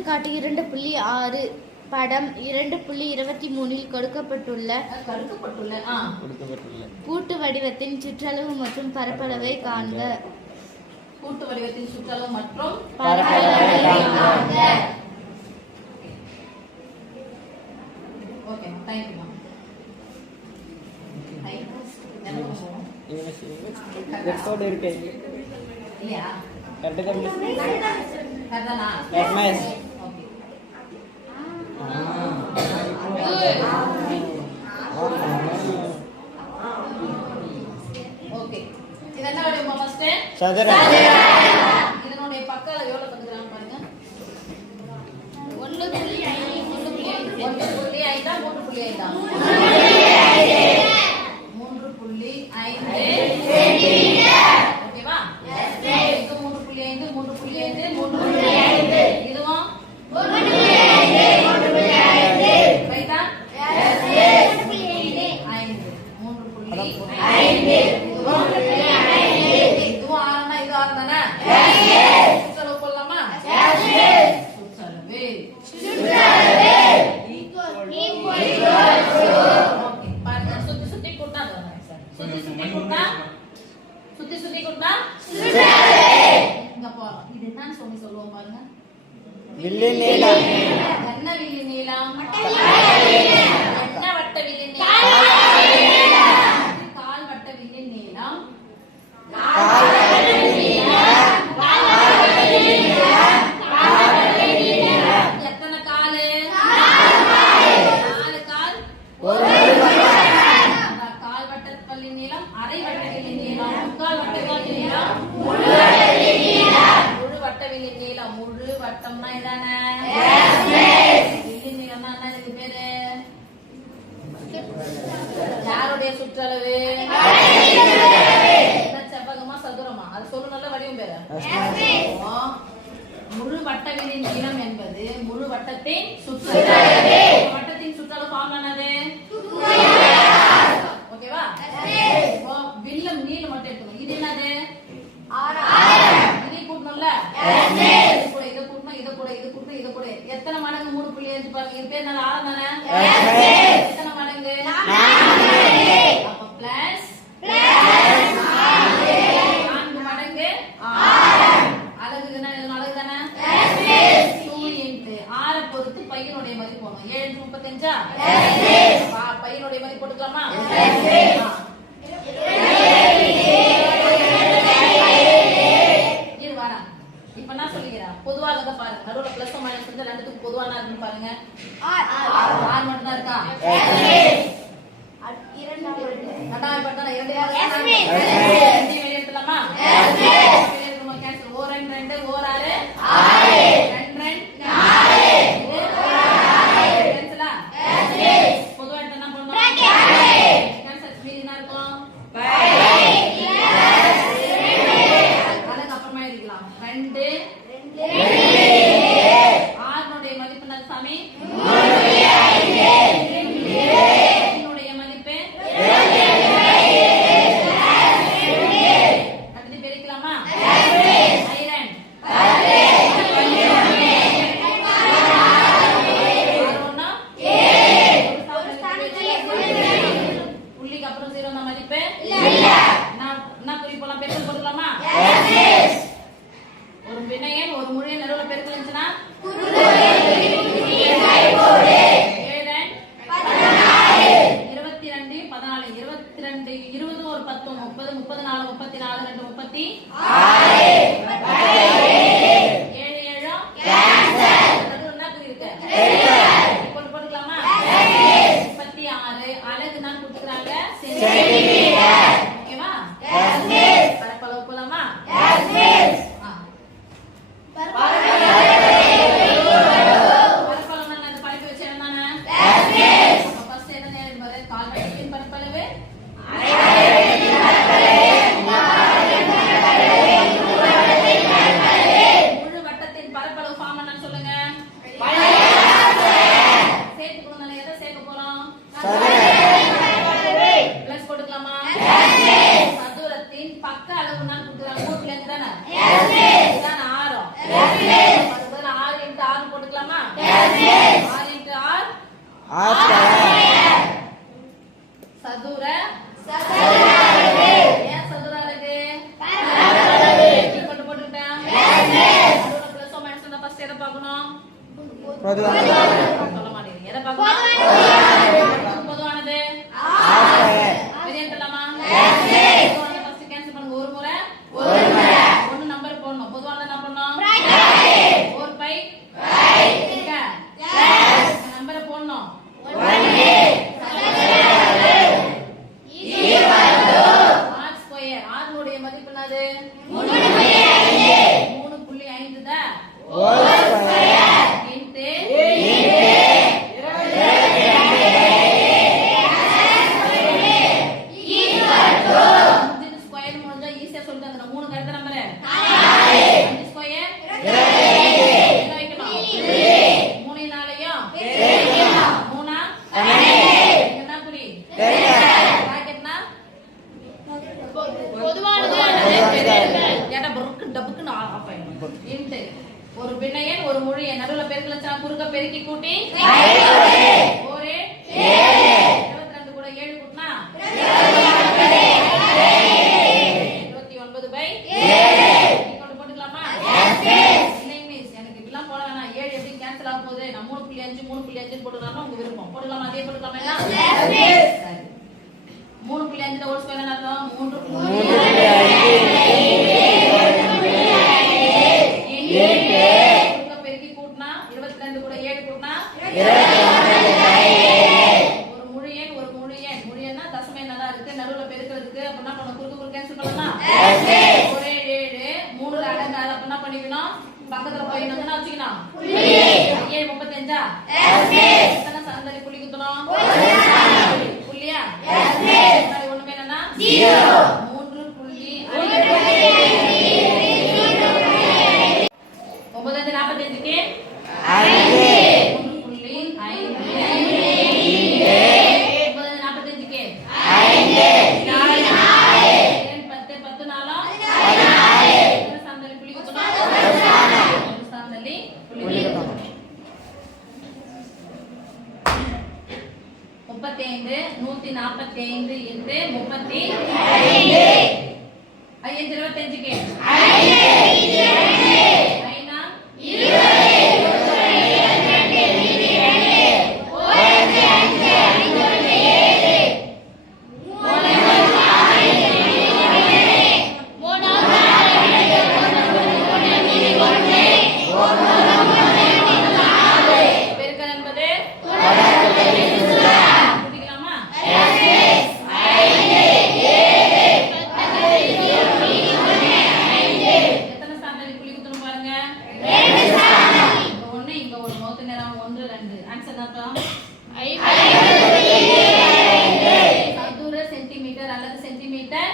எடுத்துக்காட்டு 2.6 படம் 2.23 கொடுக்கப்பட்டுள்ள கூட்டு வடிவத்தின் சுற்றளவு மற்றும் பரப்பளவை காண்க. கூட்டு வடிவத்தின் சுற்றளவு மற்றும் பரப்பளவை காண்க. ஓகே, தேங்க் யூ மா. ரெக்கார்ட் இருக்கு இல்லையா? கரெக்ட்டா மிஸ் கரெக்டானா? Yes miss. ஓகே, இது என்ன வடிவமா ஃபர்ஸ்ட்? சதுரம். இதனுடைய பக்க அளவு எவ்வளவு கண்டுக்கறாங்க பாருங்க. 1.5 1.5 3.5 ஓகேவா? இது 3.5 3.5 இதுவும் 3.5 ரைட்டா? 3.5 இதுவும் 6 இது 6 தானே? சுற்றளவு போடலாமா? சுத்தி கூட்டா இங்க போறோம். இது என்னன்னு சொல்லுவோம் பாருங்க. வில்லு நீளம். என்ன வில்லு நீளம்? என்ன வட்ட வில்லு நீளம்? கால் வட்ட வில்லு நீளம். எத்தனை காலு? 4 கால். கால் வட்ட பல்லி நீளம், அரை வட்ட வில்லி நீளம், முக்கால் வட்ட வில்லி நீளம், முழு வட்ட வில்லி நீளம். முழு வட்டம்னா இதானே? வில்லி நீளம்னா என்ன? இதுக்கு பேரு யாருடைய சுற்றளவு? செவ்வகமா சதுரமா? அது சொல்லு, நல்ல வடிவம் பேரு. முழு வட்ட வில்லி நீளம் என்பது முழு வட்டத்தின் சுற்றளவு. வட்டத்தின் சுற்றளவு ஃபார்முலா என்னது? ஓகேவா? வில்லம் நீளம் மட்டும் எடுத்துக்கணும். இது என்னது? இதை கூட்டணும்ல? இது கூட இதை கூட்டணும், இதை கூட இது கூட்டணும், இதை கூட. எத்தனை மடங்கு 3.5 பாருங்க. இது பேர் என்ன? 6 தானே? எத்தனை மடங்கு? அப்ப பிளஸ் 4 மடங்கு அழகு தானே? அழகு தானே? 2 into 6 பொறுத்து பையனுடைய மதிப்பு போகணும். 7 35 பையனுடைய மதிப்பு போட்டுக்கலாமா? இது வாடா. இப்ப நான் சொல்லிக்கிறேன். பொதுவாக பாருங்க. நடுவுல பிளஸ் மைனஸ் வந்து ரெண்டுத்துக்கும் பொதுவான இருக்குன்னு பாருங்க. R மட்டும் தான் இருக்கா? ரெண்டாவது பட்டா 2 வெளியே எடுத்துலாமா? கேன்சல். 1 2 2 1 6 2 2 கேன்சலா? பொதுவா எடுத்து என்ன பண்ணணும்? கேன்சல். மீதி என்ன இருக்கும்? அதுக்கு அப்புறமா எழுதிக்கலாம். 2 6 மதிப்பு என்ன சாமி? 3.5 மதிப்பு அடுத்து பெருக்கலாமா? புள்ளிக்கு அப்புறம் 0 தான் மதிப்பு. என்ன குறிப்பெல்லாம் பெருக்கல் போட்டுக்கலாமா? ஒரு பிணையன் ஒரு முழு எண் நடுவுல பெருக்கல் இருந்துச்சுன்னா 22 14 22 20 ஒரு 10 30 34 34 2 36 போட்டுக்கலாமா? 36 அழகு நான் கொடுத்துக்கிறாங்க. ஓகேவா? பரப்பளவு போலாமா? பரப்பளவு அந்த படிப்பு வச்சு என்னதானே? ஃபர்ஸ்ட் என்ன எழுதுறது? கால் வட்டத்தின் பரப்பளவு முழு வட்டத்தின் பரப்பளவு ஃபார்ம் என்னன்னு சொல்லுங்க. ஆ ஸ்கொயர். சதுர ஏன் சதுர அலகு போட்டு போட்டுட்டேன். நடுவுல பிளஸ் மைனஸ் இருந்தா ஃபர்ஸ்ட் எதை பார்க்கணும்? பொதுவானது. சொல்ல மாட்டேங்குது. எதை பார்க்கணும்? பொதுவானது ஆ ஸ்கொயர். வெளியேற்றலாமா? பொதுவானது ஃபர்ஸ்ட் கேன்சல் பண்ணுங்க. ஒரு முறை ஒன்னு நம்பர் போடணும். பொதுவானது என்ன பண்ணணும்? 4 இருக்க நம்பரை போடணும். R square. ஆறுடைய மதிப்பு என்னது? 3.5 தான். Whole square. இன்டு ஸ்கொயர் முடிஞ்சா ஈஸியா சொல்லிட்டு வந்துடும். 3 கருத்து நம்பரு 5 ஸ்கொயர் 25 வைக்கணும். 3 4யும் 3 என்ன புரி பிராக்கெட்னா பொதுவானது ஏடா பருக்கு டபுக்குன்னு ஆஃப் ஆயிடும். இன்டு ஒரு பின்னையன் ஒரு முழு எண் நடுவுல பெருக்கல வச்சா குறுக்க பெருக்கி கூட்டி 4 22 கூட 7 கூட்டினா 29/7 கொண்டு போட்டுக்கலாமா? இல்லை மிஸ் எனக்கு இப்படிலாம் போட வேணாம். 7 எப்படி கேன்சல் ஆக போகுது? நான் 3.5 3.5 போட்டுக்கலாமா? உங்க விருப்பம். போட்டுக்கலாமா? அதே போட்டுக்கலாமா? சரி 3.5 ஹோல் ஸ்கொயர் என்ன அர்த்தம்? 3 பெருக்கி கூட்டினா 22 கூட 7 கூட்டினா ஒரு முழு எண் ஒரு முழு எண். முழு எண்ணா தசம எண்ணா தான் இருக்கு. நடுவுல பெருக்கிறதுக்கு அப்ப என்ன பண்ணணும்? குறுக்கு குறுக்கு கேன்சல் பண்ணலாம். ஒரே 7 3ல அடங்காது. அப்ப என்ன பண்ணிக்கணும்? பக்கத்துல போய் என்னன்னா வச்சுக்கணும். 35 எத்தனை சந்தலி புள்ளி குத்தணும்? புள்ளியா? ஒண்ணுமே என்னன்னா 3.5 9.45க்கு 9.45க்கு 10 சந்தலி புள்ளி குத்தணும். சந்தலி புள்ளி 35 145 into 35 25க்கு 2 ஆன்சர் தான். சதுர சென்டிமீட்டர் அல்லது சென்டிமீட்டர்